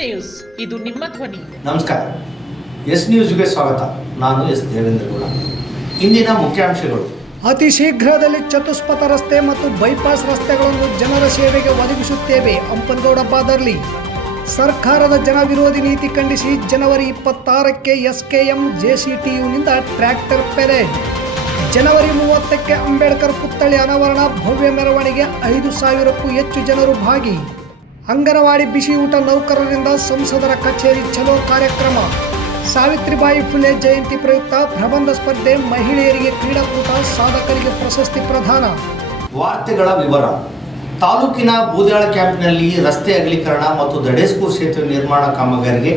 News, ಇದು ನಿಮ್ಮ ಧ್ವನಿ. ನಮಸ್ಕಾರ. ಎಸ್ ನ್ಯೂಸ್ಗೆ ಸ್ವಾಗತ. ನಾನು ಎಸ್ ದೇವೇಂದ್ರಗೌಡ. ಇಂದಿನ ಮುಖ್ಯಾಂಶಗಳು: ಅತಿ ಶೀಘ್ರದಲ್ಲಿ ಚತುಷ್ಪಥ ರಸ್ತೆ ಮತ್ತು ಬೈಪಾಸ್ ರಸ್ತೆಗಳನ್ನು ಜನರ ಸೇವೆಗೆ ಒದಗಿಸುತ್ತೇವೆ, ಹಂಪನಗೌಡ ಬಾದರ್ಲಿ. ಸರ್ಕಾರದ ಜನವಿರೋಧಿ ನೀತಿ ಖಂಡಿಸಿ ಜನವರಿ 26ಕ್ಕೆ ಎಸ್ಕೆಎಂ ಜೆಸಿಟಿಯುನಿಂದ ಟ್ರ್ಯಾಕ್ಟರ್ ಪೆರೇಡ್. ಜನವರಿ 30ಕ್ಕೆ ಅಂಬೇಡ್ಕರ್ ಪುತ್ಥಳಿ ಅನಾವರಣ, ಭವ್ಯ ಮೆರವಣಿಗೆ, 5,000ಕ್ಕೂ ಹೆಚ್ಚು ಜನರು ಭಾಗಿ. ಅಂಗನವಾಡಿ ಬಿಸಿ ಊಟ ನೌಕರರಿಂದ ಸಂಸದರ ಕಚೇರಿ ಚಲೋ ಕಾರ್ಯಕ್ರಮ. ಸಾವಿತ್ರಿಬಾಯಿ ಫುಲೆ ಜಯಂತಿ ಪ್ರಯುಕ್ತ ಪ್ರಬಂಧ ಸ್ಪರ್ಧೆ, ಮಹಿಳೆಯರಿಗೆ ಕ್ರೀಡಾಕೂಟ, ಸಾಧಕರಿಗೆ ಪ್ರಶಸ್ತಿ ಪ್ರದಾನ. ವಾರ್ತೆಗಳ ವಿವರ. ತಾಲೂಕಿನ ಬೂದ್ಯಾಳ ಕ್ಯಾಂಪ್ನಲ್ಲಿ ರಸ್ತೆ ಅಗಲೀಕರಣ ಮತ್ತು ದಡೇಸ್ಕೂರು ಸೇತುವೆ ನಿರ್ಮಾಣ ಕಾಮಗಾರಿಗೆ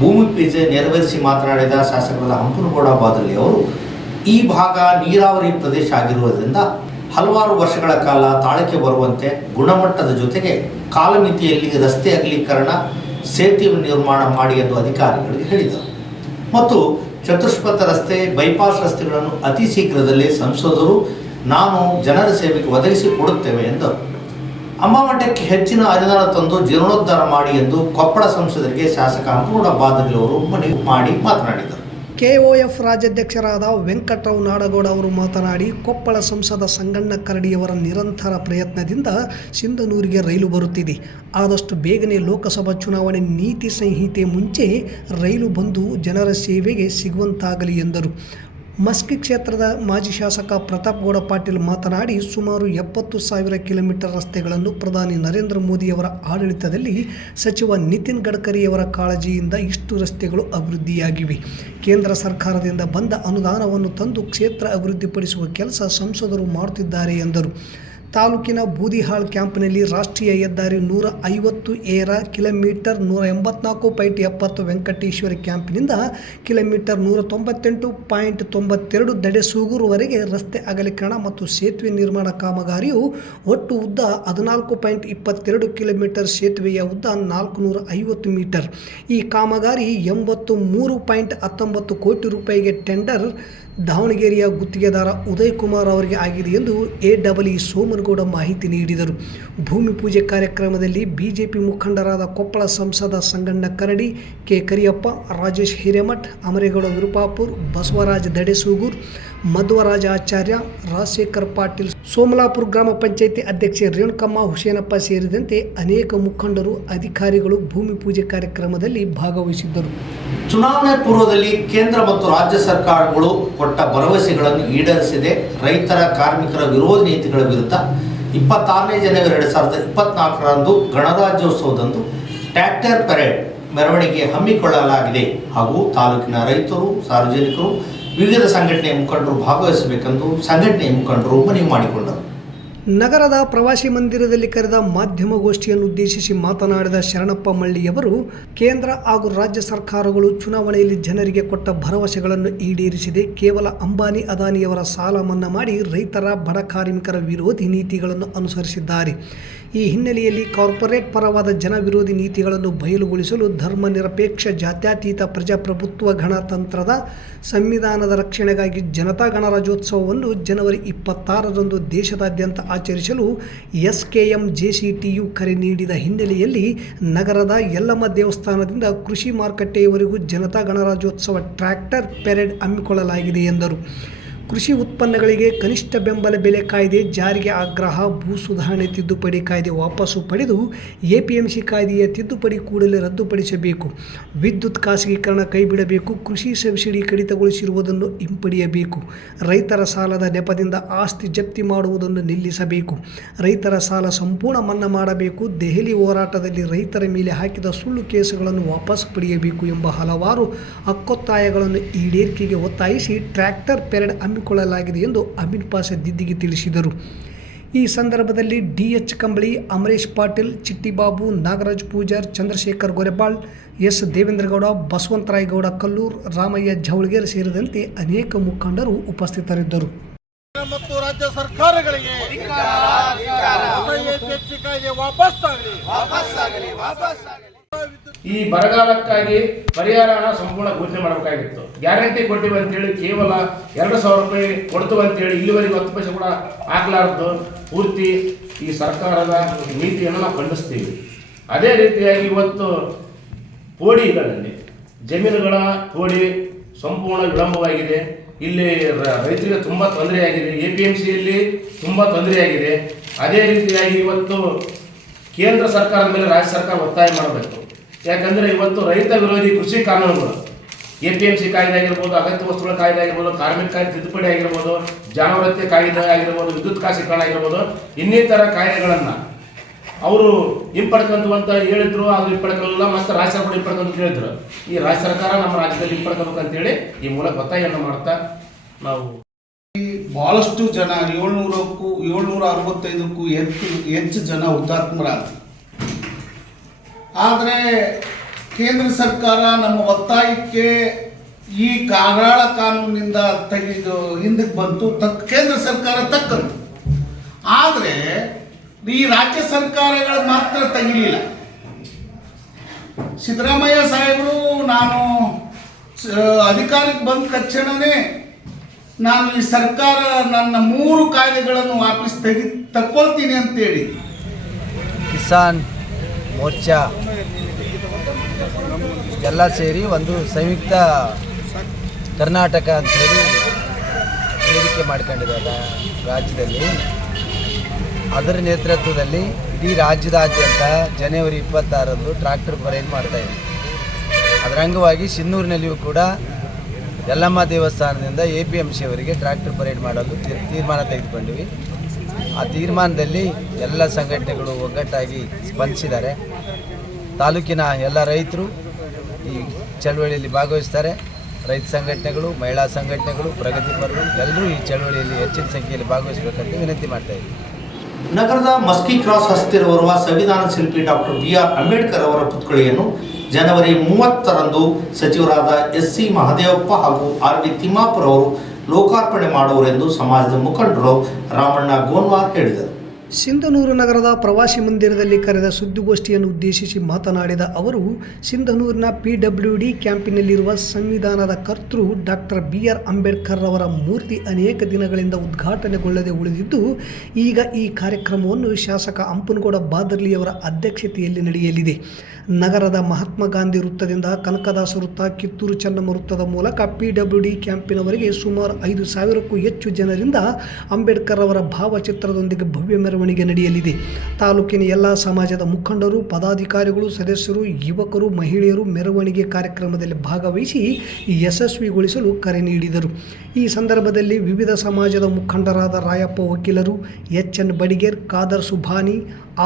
ಭೂಮಿ ಪೂಜೆ ನೆರವೇರಿಸಿ ಮಾತನಾಡಿದ ಶಾಸಕರಾದ ಹಂಪನಗೌಡ ಬಾದರ್ಲಿ ಅವರು, ಈ ಭಾಗ ನೀರಾವರಿ ಪ್ರದೇಶ ಆಗಿರುವುದರಿಂದ ಹಲವಾರು ವರ್ಷಗಳ ಕಾಲ ತಾಳಿಕೆ ಬರುವಂತೆ ಗುಣಮಟ್ಟದ ಜೊತೆಗೆ ಕಾಲಮಿತಿಯಲ್ಲಿ ರಸ್ತೆ ಅಗಲೀಕರಣ, ಸೇತುವೆ ನಿರ್ಮಾಣ ಮಾಡಿ ಎಂದು ಅಧಿಕಾರಿಗಳಿಗೆ ಹೇಳಿದರು. ಮತ್ತು ಚತುಷ್ಪಥ ರಸ್ತೆ, ಬೈಪಾಸ್ ರಸ್ತೆಗಳನ್ನು ಅತಿ ಶೀಘ್ರದಲ್ಲೇ ಸಂಸದರು ನಾನು ಜನರ ಸೇವೆಗೆ ಒದಗಿಸಿಕೊಡುತ್ತೇವೆ ಎಂದರು. ಅಮ್ಮಮಠಕ್ಕೆ ಹೆಚ್ಚಿನ ಅನುದಾನ ತಂದು ಜೀರ್ಣೋದ್ಧಾರ ಮಾಡಿ ಎಂದು ಕೊಪ್ಪಳ ಸಂಸದರಿಗೆ ಶಾಸಕ ಹಂಪನಗೌಡ ಬಾದರ್ಲಿ ಅವರು ಮನವಿ ಮಾಡಿ ಮಾತನಾಡಿದರು. ಕೆಒಎಫ್ ರಾಜ್ಯಾಧ್ಯಕ್ಷರಾದ ವೆಂಕಟರಾವ್ ನಾಡಗೌಡ ಅವರು ಮಾತನಾಡಿ, ಕೊಪ್ಪಳ ಸಂಸದ ಸಂಗಣ್ಣ ಕರಡಿಯವರ ನಿರಂತರ ಪ್ರಯತ್ನದಿಂದ ಸಿಂಧನೂರಿಗೆ ರೈಲು ಬರುತ್ತಿದೆ. ಆದಷ್ಟು ಬೇಗನೆ ಲೋಕಸಭಾ ಚುನಾವಣೆ ನೀತಿ ಸಂಹಿತೆ ಮುಂಚೆ ರೈಲು ಬಂದು ಜನರ ಸೇವೆಗೆ ಸಿಗುವಂತಾಗಲಿ ಎಂದರು. ಮಸ್ಕಿ ಕ್ಷೇತ್ರದ ಮಾಜಿ ಶಾಸಕ ಪ್ರತಾಪ್ ಗೌಡ ಪಾಟೀಲ್ ಮಾತನಾಡಿ, ಸುಮಾರು 70,000 ಕಿಲೋಮೀಟರ್ ರಸ್ತೆಗಳನ್ನು ಪ್ರಧಾನಿ ನರೇಂದ್ರ ಮೋದಿಯವರ ಆಡಳಿತದಲ್ಲಿ ಸಚಿವ ನಿತಿನ್ ಗಡ್ಕರಿಯವರ ಕಾಳಜಿಯಿಂದ ಇಷ್ಟು ರಸ್ತೆಗಳು ಅಭಿವೃದ್ಧಿಯಾಗಿವೆ. ಕೇಂದ್ರ ಸರ್ಕಾರದಿಂದ ಬಂದ ಅನುದಾನವನ್ನು ತಂದು ಕ್ಷೇತ್ರ ಅಭಿವೃದ್ಧಿಪಡಿಸುವ ಕೆಲಸ ಸಂಸದರು ಮಾಡುತ್ತಿದ್ದಾರೆ ಎಂದರು. ತಾಲೂಕಿನ ಬೂದಿಹಾಳ್ ಕ್ಯಾಂಪ್ನಲ್ಲಿ ರಾಷ್ಟ್ರೀಯ ಹೆದ್ದಾರಿ 150 ಕಿಲೋಮೀಟರ್ 184.70 ವೆಂಕಟೇಶ್ವರ ಕ್ಯಾಂಪ್ನಿಂದ ಕಿಲೋಮೀಟರ್ 198.92 ದಡೇಸೂಗೂರುವರೆಗೆ ರಸ್ತೆ ಅಗಲೀಕರಣ ಮತ್ತು ಸೇತುವೆ ನಿರ್ಮಾಣ ಕಾಮಗಾರಿಯು ಒಟ್ಟು ಉದ್ದ 14.22 ಕಿಲೋಮೀಟರ್, ಸೇತುವೆಯ ಉದ್ದ 450 ಮೀಟರ್. ಈ ಕಾಮಗಾರಿ 83.19 ಕೋಟಿ ರೂಪಾಯಿಗೆ ಟೆಂಡರ್ ದಾವಣಗೆರೆಯ ಗುತ್ತಿಗೆದಾರ ಉದಯ್ ಕುಮಾರ್ ಅವರಿಗೆ ಆಗಿದೆ ಎಂದು ಎಡಬ್ಲ್ಯೂ ಸೋಮನಗೌಡ ಮಾಹಿತಿ ನೀಡಿದರು. ಭೂಮಿ ಪೂಜೆ ಕಾರ್ಯಕ್ರಮದಲ್ಲಿ ಬಿಜೆಪಿ ಮುಖಂಡರಾದ ಕೊಪ್ಪಳ ಸಂಸದ ಸಂಗಣ್ಣ ಕರಡಿ, ಕೆ ಕರಿಯಪ್ಪ, ರಾಜೇಶ್ ಹಿರೇಮಠ್, ಅಮರೇಗೌಡ ವಿರುಪಾಪುರ್, ಬಸವರಾಜ ದಡೇಸೂಗೂರ್, ಮಧ್ವರಾಜ ಆಚಾರ್ಯ, ರಾಜಶೇಖರ್ ಪಾಟೀಲ್, ಸೋಮಲಾಪುರ ಗ್ರಾಮ ಪಂಚಾಯಿತಿ ಅಧ್ಯಕ್ಷೆ ರೇಣುಕಮ್ಮ ಹುಸೇನಪ್ಪ ಸೇರಿದಂತೆ ಅನೇಕ ಮುಖಂಡರು, ಅಧಿಕಾರಿಗಳು ಭೂಮಿ ಪೂಜೆ ಕಾರ್ಯಕ್ರಮದಲ್ಲಿ ಭಾಗವಹಿಸಿದ್ದರು. ಚುನಾವಣೆ ಪೂರ್ವದಲ್ಲಿ ಕೇಂದ್ರ ಮತ್ತು ರಾಜ್ಯ ಸರ್ಕಾರಗಳು ಕೊಟ್ಟ ಭರವಸೆಗಳನ್ನು ಈಡೇರಿಸದೆ ರೈತರ, ಕಾರ್ಮಿಕರ ವಿರೋಧ ನೀತಿಗಳ ವಿರುದ್ಧ 26ನೇ ಜನವರಿ 2024ರಂದು ಗಣರಾಜ್ಯೋತ್ಸವದಂದು ಟ್ರ್ಯಾಕ್ಟರ್ ಪೆರೇಡ್ ಮೆರವಣಿಗೆ ಹಮ್ಮಿಕೊಳ್ಳಲಾಗಿದೆ ಹಾಗೂ ತಾಲೂಕಿನ ರೈತರು, ಸಾರ್ವಜನಿಕರು, ವಿವಿಧ ಸಂಘಟನೆಯ ಮುಖಂಡರು ಭಾಗವಹಿಸಬೇಕೆಂದು ಸಂಘಟನೆಯ ಮುಖಂಡರು ಮನವಿ ಮಾಡಿಕೊಂಡರು. ನಗರದ ಪ್ರವಾಸಿ ಮಂದಿರದಲ್ಲಿ ಕರೆದ ಮಾಧ್ಯಮಗೋಷ್ಠಿಯನ್ನು ಉದ್ದೇಶಿಸಿ ಮಾತನಾಡಿದ ಶರಣಪ್ಪ ಮಳ್ಳಿಯವರು, ಕೇಂದ್ರ ಹಾಗೂ ರಾಜ್ಯ ಸರ್ಕಾರಗಳು ಚುನಾವಣೆಯಲ್ಲಿ ಜನರಿಗೆ ಕೊಟ್ಟ ಭರವಸೆಗಳನ್ನು ಈಡೇರಿಸಿದೆ. ಕೇವಲ ಅಂಬಾನಿ, ಅದಾನಿಯವರ ಸಾಲ ಮನ್ನಾ ಮಾಡಿ ರೈತರ, ಬಡ ಕಾರ್ಮಿಕರ ವಿರೋಧಿ ನೀತಿಗಳನ್ನು ಅನುಸರಿಸಿದ್ದಾರೆ. ಈ ಹಿನ್ನೆಲೆಯಲ್ಲಿ ಕಾರ್ಪೊರೇಟ್ ಪರವಾದ ಜನ ವಿರೋಧಿ ನೀತಿಗಳನ್ನು ಬಯಲುಗೊಳಿಸಲು ಧರ್ಮ ನಿರಪೇಕ್ಷ, ಜಾತ್ಯತೀತ, ಪ್ರಜಾಪ್ರಭುತ್ವ ಗಣತಂತ್ರದ ಸಂವಿಧಾನದ ರಕ್ಷಣೆಗಾಗಿ ಜನತಾ ಗಣರಾಜ್ಯೋತ್ಸವವನ್ನು ಜನವರಿ 26ರಂದು ದೇಶದಾದ್ಯಂತ ಆಚರಿಸಲು ಎಸ್ಕೆಎಂ ಜೆಸಿಟಿಯು ಕರೆ ನೀಡಿದ ಹಿನ್ನೆಲೆಯಲ್ಲಿ ನಗರದ ಯಲ್ಲಮ್ಮ ದೇವಸ್ಥಾನದಿಂದ ಕೃಷಿ ಮಾರುಕಟ್ಟೆಯವರೆಗೂ ಜನತಾ ಗಣರಾಜ್ಯೋತ್ಸವ ಟ್ರ್ಯಾಕ್ಟರ್ ಪೆರೇಡ್ ಹಮ್ಮಿಕೊಳ್ಳಲಾಗಿದೆ ಎಂದರು. ಕೃಷಿ ಉತ್ಪನ್ನಗಳಿಗೆ ಕನಿಷ್ಠ ಬೆಂಬಲ ಬೆಲೆ ಕಾಯ್ದೆ ಜಾರಿಗೆ ಆಗ್ರಹ, ಭೂ ಸುಧಾರಣೆ ತಿದ್ದುಪಡಿ ಕಾಯ್ದೆ ವಾಪಸ್ಸು ಪಡೆದು ಎಪಿಎಂಸಿ ಕಾಯ್ದೆಯ ತಿದ್ದುಪಡಿ ಕೂಡಲೇ ರದ್ದುಪಡಿಸಬೇಕು. ವಿದ್ಯುತ್ ಖಾಸಗೀಕರಣ ಕೈಬಿಡಬೇಕು. ಕೃಷಿ ಸಬ್ಸಿಡಿ ಕಡಿತಗೊಳಿಸಿರುವುದನ್ನು ಹಿಂಪಡೆಯಬೇಕು. ರೈತರ ಸಾಲದ ನೆಪದಿಂದ ಆಸ್ತಿ ಜಪ್ತಿ ಮಾಡುವುದನ್ನು ನಿಲ್ಲಿಸಬೇಕು. ರೈತರ ಸಾಲ ಸಂಪೂರ್ಣ ಮನ್ನಾ ಮಾಡಬೇಕು. ದೆಹಲಿ ಹೋರಾಟದಲ್ಲಿ ರೈತರ ಮೇಲೆ ಹಾಕಿದ ಸುಳ್ಳು ಕೇಸುಗಳನ್ನು ವಾಪಸ್ ಪಡೆಯಬೇಕು ಎಂಬ ಹಲವಾರು ಹಕ್ಕೊತ್ತಾಯಗಳನ್ನು ಈಡೇರಿಕೆಗೆ ಒತ್ತಾಯಿಸಿ ಟ್ರ್ಯಾಕ್ಟರ್ ಪೆರೇಡ್ ಹಮ್ಮಿಕೊಳ್ಳಲಾಗಿದೆ ಎಂದು ಅಮೀನ್ ಪಾಷಾ ದಿದ್ದಿಗೆ ತಿಳಿಸಿದರು. ಈ ಸಂದರ್ಭದಲ್ಲಿ ಡಿಎಚ್ ಕಂಬಳಿ, ಅಮರೇಶ್ ಪಾಟೀಲ್, ಚಿಟ್ಟಿಬಾಬು, ನಾಗರಾಜ್ ಪೂಜಾರ್, ಚಂದ್ರಶೇಖರ್ ಗೊರೆಬಾಳ್, ಎಸ್ ದೇವೇಂದ್ರಗೌಡ, ಬಸವಂತರಾಯಗೌಡ ಕಲ್ಲೂರ್, ರಾಮಯ್ಯ ಜವಳಗೇರ್ ಸೇರಿದಂತೆ ಅನೇಕ ಮುಖಂಡರು ಉಪಸ್ಥಿತರಿದ್ದರು. ಮತ್ತು ರಾಜ್ಯ ಸರ್ಕಾರಗಳಿಗೆ ಈ ಬರಗಾಲಕ್ಕಾಗಿ ಪರಿಹಾರ ಹಣ ಸಂಪೂರ್ಣ ಘೋಷಣೆ ಮಾಡಬೇಕಾಗಿತ್ತು. ಗ್ಯಾರಂಟಿ ಕೊಟ್ಟಿವಿ ಅಂತೇಳಿ ಕೇವಲ 2,000 ರೂಪಾಯಿ ಕೊಡ್ತೀವಿ ಅಂತೇಳಿ ಇಲ್ಲಿವರೆಗೆ 10 ಪೈಸೆ ಕೂಡ ಹಾಕಲಾರದು ಪೂರ್ತಿ ಈ ಸರ್ಕಾರದ ನೀತಿಯನ್ನು ನಾವು ಖಂಡಿಸ್ತೀವಿ. ಅದೇ ರೀತಿಯಾಗಿ ಇವತ್ತು ಪೋಡಿಗಳಲ್ಲಿ ಜಮೀನುಗಳ ಪೋಡಿ ಸಂಪೂರ್ಣ ವಿಳಂಬವಾಗಿದೆ. ಇಲ್ಲಿ ರೈತರಿಗೆ ತುಂಬ ತೊಂದರೆಯಾಗಿದೆ. APMCಯಲ್ಲಿ ತುಂಬ ತೊಂದರೆಯಾಗಿದೆ. ಅದೇ ರೀತಿಯಾಗಿ ಇವತ್ತು ಕೇಂದ್ರ ಸರ್ಕಾರದ ಮೇಲೆ ರಾಜ್ಯ ಸರ್ಕಾರ ಒತ್ತಾಯ ಮಾಡಬೇಕು. ಯಾಕಂದರೆ ಇವತ್ತು ರೈತ ವಿರೋಧಿ ಕೃಷಿ ಕಾನೂನುಗಳು APMC ಕಾಯ್ದೆ ಆಗಿರ್ಬೋದು, ಅಗತ್ಯ ವಸ್ತುಗಳ ಕಾಯ್ದೆ ಆಗಿರ್ಬೋದು, ಕಾರ್ಮಿಕ ಕಾಯ್ದೆ ತಿದ್ದುಪಡಿ ಆಗಿರ್ಬೋದು, ಜಾನುವಾರು ಕಾಯ್ದೆ ಆಗಿರ್ಬೋದು, ವಿದ್ಯುತ್ ಖಾಸಗೀಕರಣ ಆಗಿರ್ಬೋದು, ಇನ್ನಿತರ ಕಾಯ್ದೆಗಳನ್ನು ಅವರು ಹಿಂಪಡ್ಕೊಂತ ಹೇಳಿದ್ರು. ಆದ್ರೆ ಹಿಂಪಡ್ಕೊಳ್ಳಲ್ಲ, ಮತ್ತು ರಾಜ್ಯ ಸರ್ಕಾರ ಹಿಂಪಡ್ಕೊಂತ ಹೇಳಿದ್ರು. ಈ ರಾಜ್ಯ ಸರ್ಕಾರ ನಮ್ಮ ರಾಜ್ಯದಲ್ಲಿ ಹಿಂಪಡ್ಕೋಬೇಕು ಅಂತೇಳಿ ಈ ಮೂಲಕ ಒತ್ತಾಯವನ್ನು ಮಾಡ್ತಾ ನಾವು ಬಹಳಷ್ಟು ಜನ 765ಕ್ಕೂ ಹೆಚ್ಚು ಜನ ಹುತಾತ್ಮರಾದರು. ಆದರೆ ಕೇಂದ್ರ ಸರ್ಕಾರ ನಮ್ಮ ಒತ್ತಾಯಕ್ಕೆ ಈ ಕಾರಾಳ ಕಾನೂನಿನಿಂದ ತೆಗೆದು ಹಿಂದಕ್ಕೆ ಬಂತು. ಕೇಂದ್ರ ಸರ್ಕಾರ ತಕ್ಕಂತು. ಆದರೆ ಈ ರಾಜ್ಯ ಸರ್ಕಾರಗಳು ಮಾತ್ರ ತೆಗಿಲಿಲ್ಲ. ಸಿದ್ದರಾಮಯ್ಯ ಸಾಹೇಬರು ನಾನು ಅಧಿಕಾರಕ್ಕೆ ಬಂದ ತಕ್ಷಣವೇ ನಾನು ಈ ಸರ್ಕಾರ ನನ್ನ 3 ಕಾಯ್ದೆಗಳನ್ನು ವಾಪಸ್ ತಕ್ಕೊಳ್ತೀನಿ ಅಂತೇಳಿ ಕಿಸಾನ್ ಮೋರ್ಚಾ ಎಲ್ಲ ಸೇರಿ ಒಂದು ಸಂಯುಕ್ತ ಕರ್ನಾಟಕ ಅಂತೇಳಿ ವೇದಿಕೆ ಮಾಡ್ಕೊಂಡಿದ್ದಾರೆ ರಾಜ್ಯದಲ್ಲಿ. ಅದರ ನೇತೃತ್ವದಲ್ಲಿ ಇಡೀ ರಾಜ್ಯದಾದ್ಯಂತ ಜನವರಿ 26ರಂದು ಟ್ರ್ಯಾಕ್ಟರ್ ಪರೇಡ್ ಮಾಡ್ತಾಯಿದೆ. ಅದರ ಅಂಗವಾಗಿ ಸಿನ್ನೂರಿನಲ್ಲಿಯೂ ಕೂಡ ಯಲ್ಲಮ್ಮ ದೇವಸ್ಥಾನದಿಂದ APMC ಅವರಿಗೆ ಟ್ರ್ಯಾಕ್ಟರ್ ಪರೇಡ್ ಮಾಡಲು ತೀರ್ಮಾನ ತೆಗೆದುಕೊಂಡಿವಿ. ಆ ತೀರ್ಮಾನದಲ್ಲಿ ಎಲ್ಲ ಸಂಘಟನೆಗಳು ಒಗ್ಗಟ್ಟಾಗಿ ಸ್ಪಂದಿಸಿದ್ದಾರೆ. ತಾಲೂಕಿನ ಎಲ್ಲ ರೈತರು ಈ ಚಳವಳಿಯಲ್ಲಿ ಭಾಗವಹಿಸ್ತಾರೆ. ರೈತ ಸಂಘಟನೆಗಳು, ಮಹಿಳಾ ಸಂಘಟನೆಗಳು, ಪ್ರಗತಿಪರರು ಎಲ್ಲರೂ ಈ ಚಳವಳಿಯಲ್ಲಿ ಹೆಚ್ಚಿನ ಸಂಖ್ಯೆಯಲ್ಲಿ ಭಾಗವಹಿಸಬೇಕಂತ ವಿನಂತಿ ಮಾಡ್ತಾ ಇದ್ದೀವಿ. ನಗರದ ಮಸ್ಕಿ ಕ್ರಾಸ್ ಹತ್ತಿರವಿರುವ ಸಂವಿಧಾನ ಶಿಲ್ಪಿ ಡಾಕ್ಟರ್ BR ಅಂಬೇಡ್ಕರ್ ಅವರ ಪುತ್ಥಳಿಯನ್ನು ಜನವರಿ 30ರಂದು ಸಚಿವರಾದ SC ಮಹದೇವಪ್ಪ ಹಾಗೂ RV ತಿಮ್ಮಾಪುರ ಅವರು ಲೋಕಾರ್ಪಣೆ ಮಾಡುವರೆಂದು ಸಮಾಜದ ಮುಖಂಡರು ರಾಮಣ್ಣ ಗೋನ್ವಾರ್ ಹೇಳಿದರು. ಸಿಂಧನೂರು ನಗರದ ಪ್ರವಾಸಿ ಮಂದಿರದಲ್ಲಿ ಕರೆದ ಸುದ್ದಿಗೋಷ್ಠಿಯನ್ನು ಉದ್ದೇಶಿಸಿ ಮಾತನಾಡಿದ ಅವರು, ಸಿಂಧನೂರಿನ PWD ಕ್ಯಾಂಪಿನಲ್ಲಿರುವ ಸಂವಿಧಾನದ ಕರ್ತೃ ಡಾಕ್ಟರ್ BR ಅಂಬೇಡ್ಕರ್ ಅವರ ಮೂರ್ತಿ ಅನೇಕ ದಿನಗಳಿಂದ ಉದ್ಘಾಟನೆಗೊಳ್ಳದೆ ಉಳಿದಿದ್ದು, ಈಗ ಈ ಕಾರ್ಯಕ್ರಮವನ್ನು ಶಾಸಕ ಹಂಪನಗೌಡ ಬಾದರ್ಲಿಯವರ ಅಧ್ಯಕ್ಷತೆಯಲ್ಲಿ ನಡೆಯಲಿದೆ. ನಗರದ ಮಹಾತ್ಮ ಗಾಂಧಿ ವೃತ್ತದಿಂದ ಕನಕದಾಸ ವೃತ್ತ, ಕಿತ್ತೂರು ಚೆನ್ನಮ್ಮ ವೃತ್ತದ ಮೂಲಕ PWD ಕ್ಯಾಂಪಿನವರೆಗೆ ಸುಮಾರು 5,000ಕ್ಕೂ ಹೆಚ್ಚು ಜನರಿಂದ ಅಂಬೇಡ್ಕರ್ ಅವರ ಭಾವಚಿತ್ರದೊಂದಿಗೆ ಭವ್ಯ ಮೆರವಣಿಗೆ ನಡೆಯಲಿದೆ. ತಾಲೂಕಿನ ಎಲ್ಲ ಸಮಾಜದ ಮುಖಂಡರು, ಪದಾಧಿಕಾರಿಗಳು, ಸದಸ್ಯರು, ಯುವಕರು, ಮಹಿಳೆಯರು ಮೆರವಣಿಗೆ ಕಾರ್ಯಕ್ರಮದಲ್ಲಿ ಭಾಗವಹಿಸಿ ಯಶಸ್ವಿಗೊಳಿಸಲು ಕರೆ ನೀಡಿದರು. ಈ ಸಂದರ್ಭದಲ್ಲಿ ವಿವಿಧ ಸಮಾಜದ ಮುಖಂಡರಾದ ರಾಯಪ್ಪ ವಕೀಲರು, HN Badiger, Khader Subhani,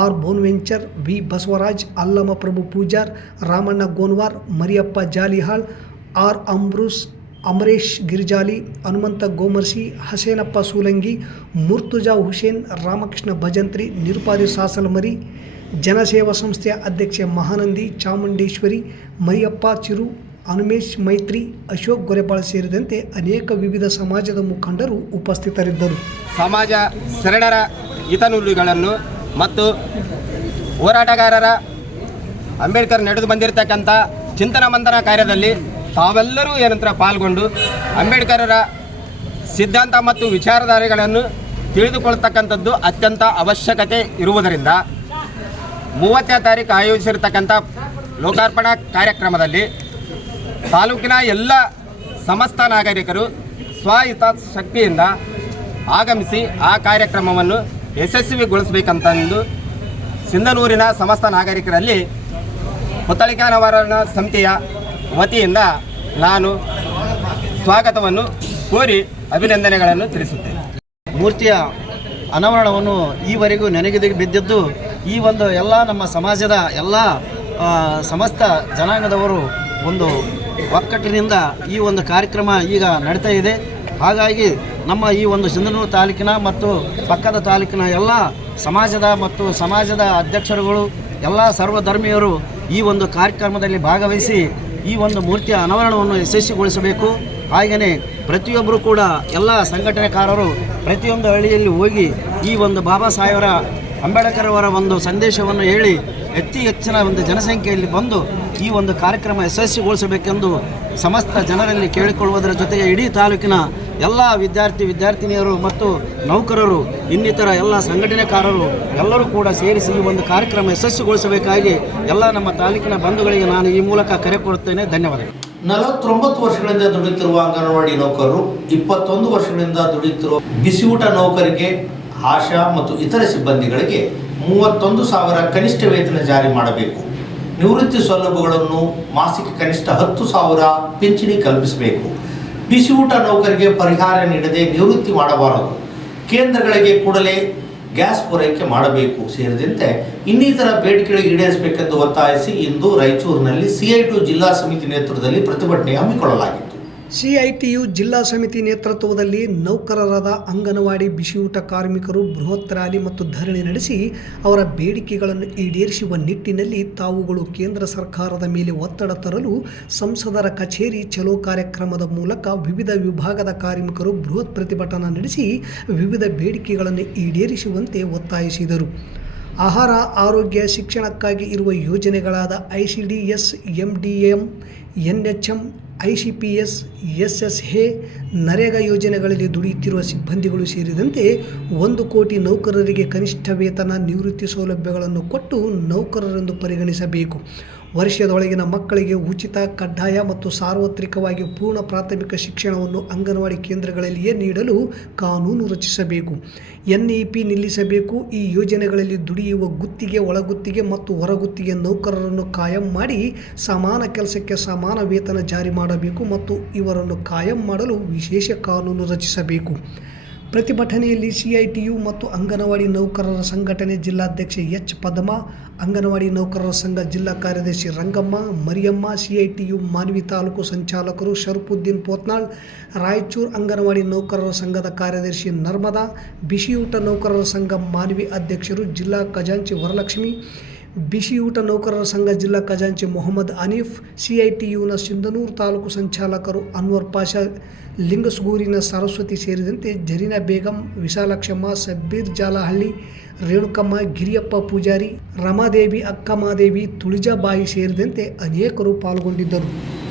R ಬೋನ್ವೆಂಚರ್, V Basavaraj, Allama ಪ್ರಭು ಪೂಜಾರ್, ರಾಮಣ್ಣ ಗೋನ್ವಾರ್, ಮರಿಯಪ್ಪ ಜಾಲಿಹಾಳ್, R ಅಂಬ್ರೂಸ್, ಅಮರೇಶ್ ಗಿರಿಜಾಲಿ, ಹನುಮಂತ ಗೋಮರ್ಸಿ, ಹಸೇನಪ್ಪ ಸೂಲಂಗಿ, ಮುರ್ತುಜಾ ಹುಸೇನ್, ರಾಮಕೃಷ್ಣ ಭಜಂತ್ರಿ, ನಿರುಪಾದಿ ಸಾಸಲಮರಿ, ಜನಸೇವಾ ಸಂಸ್ಥೆಯ ಅಧ್ಯಕ್ಷೆ ಮಹಾನಂದಿ, ಚಾಮುಂಡೇಶ್ವರಿ, ಮರಿಯಪ್ಪ ಚಿರು, ಹನುಮೇಶ್ ಮೈತ್ರಿ, ಅಶೋಕ್ ಗೊರೆಪಾಳ್ ಸೇರಿದಂತೆ ಅನೇಕ ವಿವಿಧ ಸಮಾಜದ ಮುಖಂಡರು ಉಪಸ್ಥಿತರಿದ್ದರು. ಸಮಾಜ ಶರಣರ ಹಿತನುಡಿಗಳನ್ನು ಮತ್ತು ಹೋರಾಟಗಾರರ ಅಂಬೇಡ್ಕರ್ ನಡೆದು ಬಂದಿರತಕ್ಕಂಥ ಚಿಂತನ ಮಂಥನ ಕಾರ್ಯದಲ್ಲಿ ತಾವೆಲ್ಲರೂ ಏನಂತರ ಪಾಲ್ಗೊಂಡು ಅಂಬೇಡ್ಕರರ ಸಿದ್ಧಾಂತ ಮತ್ತು ವಿಚಾರಧಾರೆಗಳನ್ನು ತಿಳಿದುಕೊಳ್ತಕ್ಕಂಥದ್ದು ಅತ್ಯಂತ ಅವಶ್ಯಕತೆ ಇರುವುದರಿಂದ 30ನೇ ತಾರೀಕು ಆಯೋಜಿಸಿರ್ತಕ್ಕಂಥ ಲೋಕಾರ್ಪಣಾ ಕಾರ್ಯಕ್ರಮದಲ್ಲಿ ತಾಲೂಕಿನ ಎಲ್ಲ ಸಮಸ್ತ ನಾಗರಿಕರು ಸ್ವಹಿತಾಸಕ್ತಿಯಿಂದ ಆಗಮಿಸಿ ಆ ಕಾರ್ಯಕ್ರಮವನ್ನು ಯಶಸ್ವಿಗೊಳಿಸಬೇಕಂತಂದು ಸಿಂಧನೂರಿನ ಸಮಸ್ತ ನಾಗರಿಕರಲ್ಲಿ ಪುತ್ಥಳಿಕಾ ನಿವಾರಣ ಸಮಿತಿಯ ವತಿಯಿಂದ ನಾನು ಸ್ವಾಗತವನ್ನು ಕೋರಿ ಅಭಿನಂದನೆಗಳನ್ನು ತಿಳಿಸುತ್ತೇನೆ. ಮೂರ್ತಿಯ ಅನಾವರಣವನ್ನು ಈವರೆಗೂ ನೆನೆಗುದಿಗೆ ಬಿದ್ದಿದ್ದು ಈ ಒಂದು ಎಲ್ಲ ನಮ್ಮ ಸಮಾಜದ ಎಲ್ಲ ಸಮಸ್ತ ಜನಾಂಗದವರು ಒಂದು ಒಕ್ಕಟ್ಟಿನಿಂದ ಈ ಒಂದು ಕಾರ್ಯಕ್ರಮ ಈಗ ನಡೀತಾ ಇದೆ. ಹಾಗಾಗಿ ನಮ್ಮ ಈ ಒಂದು ಸಿಂಧನೂರು ತಾಲೂಕಿನ ಮತ್ತು ಪಕ್ಕದ ತಾಲೂಕಿನ ಎಲ್ಲ ಸಮಾಜದ ಮತ್ತು ಸಮಾಜದ ಅಧ್ಯಕ್ಷರುಗಳು ಎಲ್ಲ ಸರ್ವಧರ್ಮೀಯರು ಈ ಒಂದು ಕಾರ್ಯಕ್ರಮದಲ್ಲಿ ಭಾಗವಹಿಸಿ ಈ ಒಂದು ಮೂರ್ತಿಯ ಅನಾವರಣವನ್ನು ಯಶಸ್ವಿಗೊಳಿಸಬೇಕು. ಹಾಗೆಯೇ ಪ್ರತಿಯೊಬ್ಬರು ಕೂಡ ಎಲ್ಲ ಸಂಘಟನೆಕಾರರು ಪ್ರತಿಯೊಂದು ಹಳ್ಳಿಯಲ್ಲಿ ಹೋಗಿ ಈ ಒಂದು ಬಾಬಾ ಸಾಹೇಬರ ಅಂಬೇಡ್ಕರ್ ಅವರ ಒಂದು ಸಂದೇಶವನ್ನು ಹೇಳಿ ಹೆಚ್ಚಿನ ಒಂದು ಜನಸಂಖ್ಯೆಯಲ್ಲಿ ಬಂದು ಈ ಒಂದು ಕಾರ್ಯಕ್ರಮ ಯಶಸ್ವಿಗೊಳಿಸಬೇಕೆಂದು ಸಮಸ್ತ ಜನರಲ್ಲಿ ಕೇಳಿಕೊಳ್ಳುವುದರ ಜೊತೆಗೆ ಇಡೀ ತಾಲೂಕಿನ ಎಲ್ಲ ವಿದ್ಯಾರ್ಥಿನಿಯರು ಮತ್ತು ನೌಕರರು ಇನ್ನಿತರ ಎಲ್ಲ ಸಂಘಟನೆಕಾರರು ಎಲ್ಲರೂ ಕೂಡ ಸೇರಿಸಿ ಈ ಒಂದು ಕಾರ್ಯಕ್ರಮ ಯಶಸ್ವಿಗೊಳಿಸಬೇಕಾಗಿ ಎಲ್ಲ ನಮ್ಮ ತಾಲೂಕಿನ ಬಂಧುಗಳಿಗೆ ನಾನು ಈ ಮೂಲಕ ಕರೆ ಕೊಡುತ್ತೇನೆ. ಧನ್ಯವಾದಗಳು. 49 ವರ್ಷಗಳಿಂದ ದುಡಿಯುತ್ತಿರುವ ಅಂಗನವಾಡಿ ನೌಕರರು 21 ವರ್ಷಗಳಿಂದ ದುಡಿಯುತ್ತಿರುವ ಬಿಸಿಯೂಟ ನೌಕರಿಗೆ, ಆಶಾ ಮತ್ತು ಇತರೆ ಸಿಬ್ಬಂದಿಗಳಿಗೆ 31,000 ಕನಿಷ್ಠ ವೇತನ ಜಾರಿ ಮಾಡಬೇಕು. ನಿವೃತ್ತಿ ಸೌಲಭ್ಯಗಳನ್ನು ಮಾಸಿಕ ಕನಿಷ್ಠ 10,000 ಪಿಂಚಣಿ ಕಲ್ಪಿಸಬೇಕು. ಬಿಸಿಯೂಟ ನೌಕರಿಗೆ ಪರಿಹಾರ ನೀಡದೆ ನಿವೃತ್ತಿ ಮಾಡಬಾರದು. ಕೇಂದ್ರಗಳಿಗೆ ಕೂಡಲೇ ಗ್ಯಾಸ್ ಪೂರೈಕೆ ಮಾಡಬೇಕು ಸೇರಿದಂತೆ ಇನ್ನಿತರ ಬೇಡಿಕೆಗಳಿಗೆ ಈಡೇರಿಸಬೇಕೆಂದು ಒತ್ತಾಯಿಸಿ ಇಂದು ರಾಯಚೂರಿನಲ್ಲಿ CITU ಜಿಲ್ಲಾ ಸಮಿತಿ ನೇತೃತ್ವದಲ್ಲಿ ಪ್ರತಿಭಟನೆ ಹಮ್ಮಿಕೊಳ್ಳಲಾಗಿತ್ತು. CITU ಜಿಲ್ಲಾ ಸಮಿತಿ ನೇತೃತ್ವದಲ್ಲಿ ನೌಕರರಾದ ಅಂಗನವಾಡಿ ಬಿಸಿಯೂಟ ಕಾರ್ಮಿಕರು ಬೃಹತ್ ರ್ಯಾಲಿ ಮತ್ತು ಧರಣಿ ನಡೆಸಿ ಅವರ ಬೇಡಿಕೆಗಳನ್ನು ಈಡೇರಿಸುವ ನಿಟ್ಟಿನಲ್ಲಿ ತಾವುಗಳು ಕೇಂದ್ರ ಸರ್ಕಾರದ ಮೇಲೆ ಒತ್ತಡ ತರಲು ಸಂಸದರ ಕಚೇರಿ ಚಲೋ ಕಾರ್ಯಕ್ರಮದ ಮೂಲಕ ವಿವಿಧ ವಿಭಾಗದ ಕಾರ್ಮಿಕರು ಬೃಹತ್ ಪ್ರತಿಭಟನೆ ನಡೆಸಿ ವಿವಿಧ ಬೇಡಿಕೆಗಳನ್ನು ಈಡೇರಿಸುವಂತೆ ಒತ್ತಾಯಿಸಿದರು. ಆಹಾರ, ಆರೋಗ್ಯ, ಶಿಕ್ಷಣಕ್ಕಾಗಿ ಇರುವ ಯೋಜನೆಗಳಾದ ICDS, MDM, NHM, ICPS, SSA, NREGA ಯೋಜನೆಗಳಲ್ಲಿ ದುಡಿಯುತ್ತಿರುವ ಸಿಬ್ಬಂದಿಗಳು ಸೇರಿದಂತೆ 1 ಕೋಟಿ ನೌಕರರಿಗೆ ಕನಿಷ್ಠ ವೇತನ, ನಿವೃತ್ತಿ ಸೌಲಭ್ಯಗಳನ್ನು ಕೊಟ್ಟು ನೌಕರರೆಂದು ಪರಿಗಣಿಸಬೇಕು. ವರ್ಷದೊಳಗಿನ ಮಕ್ಕಳಿಗೆ ಉಚಿತ, ಕಡ್ಡಾಯ ಮತ್ತು ಸಾರ್ವತ್ರಿಕವಾಗಿ ಪೂರ್ಣ ಪ್ರಾಥಮಿಕ ಶಿಕ್ಷಣವನ್ನು ಅಂಗನವಾಡಿ ಕೇಂದ್ರಗಳಲ್ಲಿಯೇ ನೀಡಲು ಕಾನೂನು ರಚಿಸಬೇಕು. NEP ನಿಲ್ಲಿಸಬೇಕು. ಈ ಯೋಜನೆಗಳಲ್ಲಿ ದುಡಿಯುವ ಗುತ್ತಿಗೆ, ಒಳಗುತ್ತಿಗೆ ಮತ್ತು ಹೊರಗುತ್ತಿಗೆ ನೌಕರರನ್ನು ಕಾಯಂ ಮಾಡಿ ಸಮಾನ ಕೆಲಸಕ್ಕೆ ಸಮಾನ ವೇತನ ಜಾರಿ ಮಾಡಬೇಕು ಮತ್ತು ಇವರನ್ನು ಕಾಯಂ ಮಾಡಲು ವಿಶೇಷ ಕಾನೂನು ರಚಿಸಬೇಕು. ಪ್ರತಿಭಟನೆಯಲ್ಲಿ CITU ಮತ್ತು ಅಂಗನವಾಡಿ ನೌಕರರ ಸಂಘಟನೆ ಜಿಲ್ಲಾಧ್ಯಕ್ಷೆ H. ಪದ್ಮಾ, ಅಂಗನವಾಡಿ ನೌಕರರ ಸಂಘ ಜಿಲ್ಲಾ ಕಾರ್ಯದರ್ಶಿ ರಂಗಮ್ಮ, ಮರಿಯಮ್ಮ, CITU ಮಾನ್ವಿ ತಾಲೂಕು ಸಂಚಾಲಕರು ಶರಫುದ್ದೀನ್ ಪೋತ್ನಾಳ್, ರಾಯಚೂರು ಅಂಗನವಾಡಿ ನೌಕರರ ಸಂಘದ ಕಾರ್ಯದರ್ಶಿ ನರ್ಮದಾ, ಬಿಸಿಯೂಟ ನೌಕರರ ಸಂಘ ಮಾನ್ವಿ ಅಧ್ಯಕ್ಷರು ಜಿಲ್ಲಾ ಖಜಾಂಚಿ ವರಲಕ್ಷ್ಮಿ, ಬಿಸಿಯೂಟ ನೌಕರರ ಸಂಘ ಜಿಲ್ಲಾ ಖಜಾಂಚಿ ಮೊಹಮ್ಮದ್ ಅನೀಫ್, CITUನ ಸಿಂಧನೂರು ತಾಲೂಕು ಸಂಚಾಲಕರು ಅನ್ವರ್ ಪಾಷಾ, ಲಿಂಗಸಗೂರಿನ ಸರಸ್ವತಿ ಸೇರಿದಂತೆ ಜರೀನಾ ಬೇಗಂ, ವಿಶಾಲಾಕ್ಷಮ್ಮ, ಸಬ್ಬೀರ್ ಜಾಲಹಳ್ಳಿ, ರೇಣುಕಮ್ಮ, ಗಿರಿಯಪ್ಪ ಪೂಜಾರಿ, ರಮಾದೇವಿ, ಅಕ್ಕಮಾದೇವಿ, ತುಳಿಜಾಬಾಯಿ ಸೇರಿದಂತೆ ಅನೇಕರು ಪಾಲ್ಗೊಂಡಿದ್ದರು.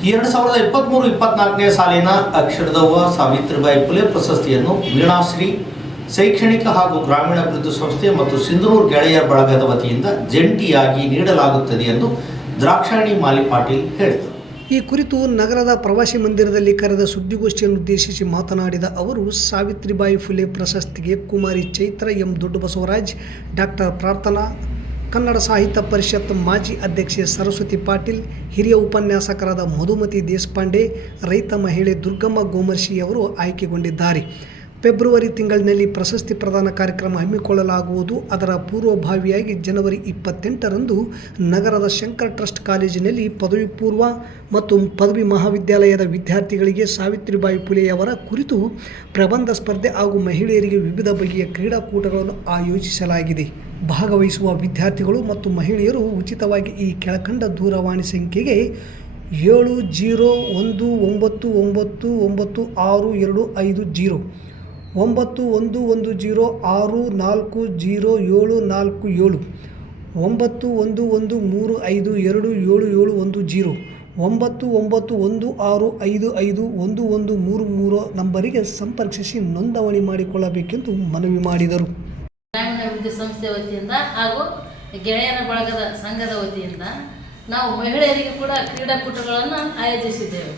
2023-24ನೇ ಸಾಲಿನ ಅಕ್ಷರದವ್ವ ಸಾವಿತ್ರಿಬಾಯಿ ಫುಲೆ ಪ್ರಶಸ್ತಿಯನ್ನು ವೀಣಾಶ್ರೀ ಶೈಕ್ಷಣಿಕ ಹಾಗೂ ಗ್ರಾಮೀಣಾಭಿವೃದ್ಧಿ ಸಂಸ್ಥೆ ಮತ್ತು ಸಿಂಧನೂರು ಗೆಳೆಯರ ಬಳಗದ ವತಿಯಿಂದ ಜಂಟಿಯಾಗಿ ನೀಡಲಾಗುತ್ತದೆ ಎಂದು ದ್ರಾಕ್ಷಾಯಣಿ ಮಾಲಿ ಪಾಟೀಲ್ ಹೇಳಿದರು. ಈ ಕುರಿತು ನಗರದ ಪ್ರವಾಸಿ ಮಂದಿರದಲ್ಲಿ ಕರೆದ ಸುದ್ದಿಗೋಷ್ಠಿಯನ್ನು ಉದ್ದೇಶಿಸಿ ಮಾತನಾಡಿದ ಅವರು, ಸಾವಿತ್ರಿಬಾಯಿ ಫುಲೆ ಪ್ರಶಸ್ತಿಗೆ ಕುಮಾರಿ ಚೈತ್ರ ಎಂ ದೊಡ್ಡಬಸವರಾಜ್, ಡಾಕ್ಟರ್ ಪ್ರಾರ್ಥನಾ, ಕನ್ನಡ ಸಾಹಿತ್ಯ ಪರಿಷತ್ ಮಾಜಿ ಅಧ್ಯಕ್ಷೆ ಸರಸ್ವತಿ ಪಾಟೀಲ್, ಹಿರಿಯ ಉಪನ್ಯಾಸಕರಾದ ಮಧುಮತಿ ದೇಶಪಾಂಡೆ, ರೈತ ಮಹಿಳೆ ದುರ್ಗಮ್ಮ ಗೋಮರ್ಶಿ ಅವರು ಆಯ್ಕೆಗೊಂಡಿದ್ದಾರೆ. ಫೆಬ್ರವರಿ ತಿಂಗಳಿನಲ್ಲಿ ಪ್ರಶಸ್ತಿ ಪ್ರದಾನ ಕಾರ್ಯಕ್ರಮ ಹಮ್ಮಿಕೊಳ್ಳಲಾಗುವುದು. ಅದರ ಪೂರ್ವಭಾವಿಯಾಗಿ ಜನವರಿ 28ರಂದು ನಗರದ ಶಂಕರ್ ಟ್ರಸ್ಟ್ ಕಾಲೇಜಿನಲ್ಲಿ ಪದವಿ ಪೂರ್ವ ಮತ್ತು ಪದವಿ ಮಹಾವಿದ್ಯಾಲಯದ ವಿದ್ಯಾರ್ಥಿಗಳಿಗೆ ಸಾವಿತ್ರಿಬಾಯಿ ಫುಲೆಯವರ ಕುರಿತು ಪ್ರಬಂಧ ಸ್ಪರ್ಧೆ ಹಾಗೂ ಮಹಿಳೆಯರಿಗೆ ವಿವಿಧ ಬಗೆಯ ಕ್ರೀಡಾಕೂಟಗಳನ್ನು ಆಯೋಜಿಸಲಾಗಿದೆ. ಭಾಗವಹಿಸುವ ವಿದ್ಯಾರ್ಥಿಗಳು ಮತ್ತು ಮಹಿಳೆಯರು ಉಚಿತವಾಗಿ ಈ ಕೆಳಕಂಡ ದೂರವಾಣಿ ಸಂಖ್ಯೆಗೆ 7019999625 9110640747 911135277710 9916551133 ನಂಬರಿಗೆ ಸಂಪರ್ಕಿಸಿ ನೋಂದಣಿ ಮಾಡಿಕೊಳ್ಳಬೇಕೆಂದು ಮನವಿ ಮಾಡಿದರು. ಗ್ರಾಮೀಣಾಭಿವೃದ್ಧಿ ಸಂಸ್ಥೆ ವತಿಯಿಂದ ಹಾಗೂ ಗೆಳೆಯರ ಬಳಗದ ಸಂಘದ ವತಿಯಿಂದ ನಾವು ಮಹಿಳೆಯರಿಗೆ ಕೂಡ ಕ್ರೀಡಾಕೂಟಗಳನ್ನು ಆಯೋಜಿಸಿದ್ದೇವೆ.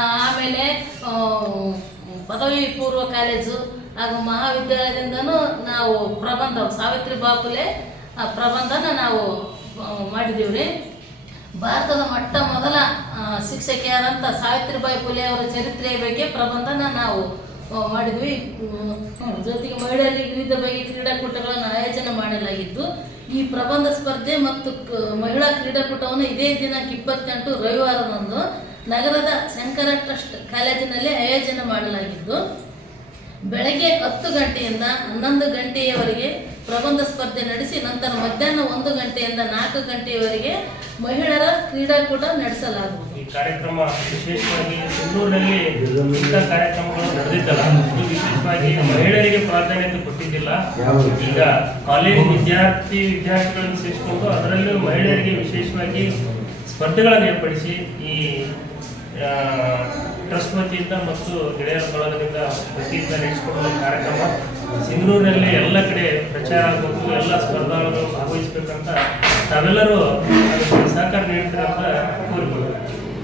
ಆಮೇಲೆ ಪದವಿ ಪೂರ್ವ ಕಾಲೇಜು ಹಾಗೂ ಮಹಾವಿದ್ಯಾಲಯದಿಂದನೂ ನಾವು ಪ್ರಬಂಧ ಸಾವಿತ್ರಿಬಾಯಿ ಫುಲೆ ಪ್ರಬಂಧನ ನಾವು ಮಾಡಿದ್ದೀವಿ ರೀ. ಭಾರತದ ಮೊಟ್ಟ ಮೊದಲ ಶಿಕ್ಷಕಿಯಾದಂಥ ಸಾವಿತ್ರಿಬಾಯಿ ಫುಲೆ ಅವರ ಚರಿತ್ರೆಯ ಬಗ್ಗೆ ಪ್ರಬಂಧನ ನಾವು ಮಾಡಿದ್ವಿ. ಜೊತೆಗೆ ಮಹಿಳೆಯರಿಗೆ ವಿವಿಧ ಬಗೆಯ ಕ್ರೀಡಾಕೂಟಗಳನ್ನು ಆಯೋಜನೆ ಮಾಡಲಾಗಿದ್ದು, ಈ ಪ್ರಬಂಧ ಸ್ಪರ್ಧೆ ಮತ್ತು ಮಹಿಳಾ ಕ್ರೀಡಾಕೂಟವನ್ನು ಇದೇ ದಿನಾಂಕ 28 ರವಿವಾರದಂದು ನಗರದ ಶಂಕರ ಟ್ರಸ್ಟ್ ಕಾಲೇಜಿನಲ್ಲಿ ಆಯೋಜನೆ ಮಾಡಲಾಗಿದ್ದು, ಬೆಳಗ್ಗೆ 10 ಗಂಟೆಯಿಂದ 11 ಗಂಟೆಯವರೆಗೆ ಪ್ರಬಂಧ ಸ್ಪರ್ಧೆ ನಡೆಸಿ ನಂತರ ಮಧ್ಯಾಹ್ನ 1 ಗಂಟೆಯಿಂದ 4 ಗಂಟೆಯವರೆಗೆ ಮಹಿಳೆಯರ ಕ್ರೀಡಾಕೂಟ ನಡೆಸಲಾಗುವುದು. ಈ ಕಾರ್ಯಕ್ರಮ ವಿಶೇಷವಾಗಿ ಸಿಂಧೂರಿನಲ್ಲಿ ಇಂಥ ಕಾರ್ಯಕ್ರಮಗಳು ನಡೆದಿದ್ದಲ್ಲ, ಇದು ವಿಶೇಷವಾಗಿ ಮಹಿಳೆಯರಿಗೆ ಪ್ರಾಧಾನ್ಯತೆ ಕೊಟ್ಟಿದ್ದಿಲ್ಲ. ಈಗ ಕಾಲೇಜ್ ವಿದ್ಯಾರ್ಥಿಗಳನ್ನು ಸೇರಿಸಿಕೊಂಡು ಅದರಲ್ಲೂ ಮಹಿಳೆಯರಿಗೆ ವಿಶೇಷವಾಗಿ ಸ್ಪರ್ಧೆಗಳನ್ನು ಏರ್ಪಡಿಸಿ ಈ ಟ್ರಸ್ಟ್ ವತಿಯಿಂದ ಮತ್ತು ಗೆಳೆಯರ ಬಳಗದಿಂದ ವತಿಯಿಂದ ನಡೆಸಿಕೊಡುವ ಕಾರ್ಯಕ್ರಮ ಸಿಂಧನೂರಿನಲ್ಲಿ ಎಲ್ಲ ಕಡೆ ಪ್ರಚಾರ ಆಗಬೇಕು, ಎಲ್ಲ ಸ್ಪರ್ಧಾಳುಗಳು ಭಾಗವಹಿಸಬೇಕಂತ ತಾವೆಲ್ಲರೂ ಅದಕ್ಕೆ ಸಹಕಾರ ನೀಡ್ತೀರಂತ ಕೋರಿಕೊಳ್ಳುತ್ತೇವೆ.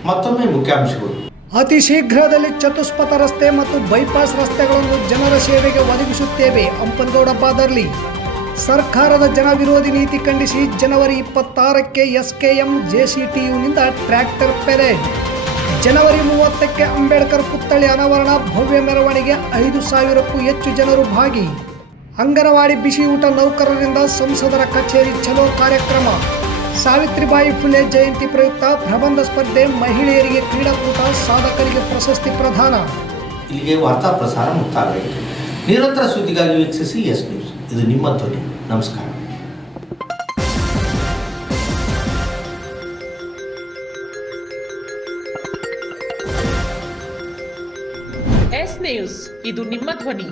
ಮತ್ತೊಮ್ಮೆ ಮುಖ್ಯಾಂಶಗಳು. ಅತಿ ಶೀಘ್ರದಲ್ಲಿ ಚತುಷ್ಪಥ ರಸ್ತೆ ಮತ್ತು ಬೈಪಾಸ್ ರಸ್ತೆಗಳನ್ನು ಜನರ ಸೇವೆಗೆ ಒದಗಿಸುತ್ತೇವೆ. ಹಂಪನಗೌಡ ಬಾದರ್ಲಿ. ಸರ್ಕಾರದ ಜನವಿರೋಧಿ ನೀತಿ ಖಂಡಿಸಿ ಜನವರಿ 26ಕ್ಕೆ SKM JCTUನಿಂದ ಟ್ರ್ಯಾಕ್ಟರ್ ಪೆರೇಡ್. ಜನವರಿ 30ಕ್ಕೆ ಅಂಬೇಡ್ಕರ್ ಪುತ್ಥಳಿ ಅನಾವರಣ, ಭವ್ಯ ಮೆರವಣಿಗೆ, 5,000ಕ್ಕೂ ಹೆಚ್ಚು ಜನರು ಭಾಗಿ. ಅಂಗನವಾಡಿ ಬಿಸಿ ಊಟ ನೌಕರರಿಂದ ಸಂಸದರ ಕಚೇರಿ ಚಲೋ ಕಾರ್ಯಕ್ರಮ. ಸಾವಿತ್ರಿಬಾಯಿ ಫುಲೆ ಜಯಂತಿ ಪ್ರಯುಕ್ತ ಪ್ರಬಂಧ ಸ್ಪರ್ಧೆ, ಮಹಿಳೆಯರಿಗೆ ಕ್ರೀಡಾಕೂಟ, ಸಾಧಕರಿಗೆ ಪ್ರಶಸ್ತಿ ಪ್ರದಾನ. ಇಲ್ಲಿಗೆ ವಾರ್ತಾ ಪ್ರಸಾರ ಮುಕ್ತಾಯವಾಯಿತು. ನಿರಂತರ ಸುದ್ದಿಗಾಗಿ ವೀಕ್ಷಿಸಿ ಎಸ್ ನ್ಯೂಸ್. ಇದು ನಿಮ್ಮ ಧ್ವನಿ. ನಮಸ್ಕಾರ. ಎಸ್ ನ್ಯೂಸ್, ಇದು ನಿಮ್ಮ ಧ್ವನಿ.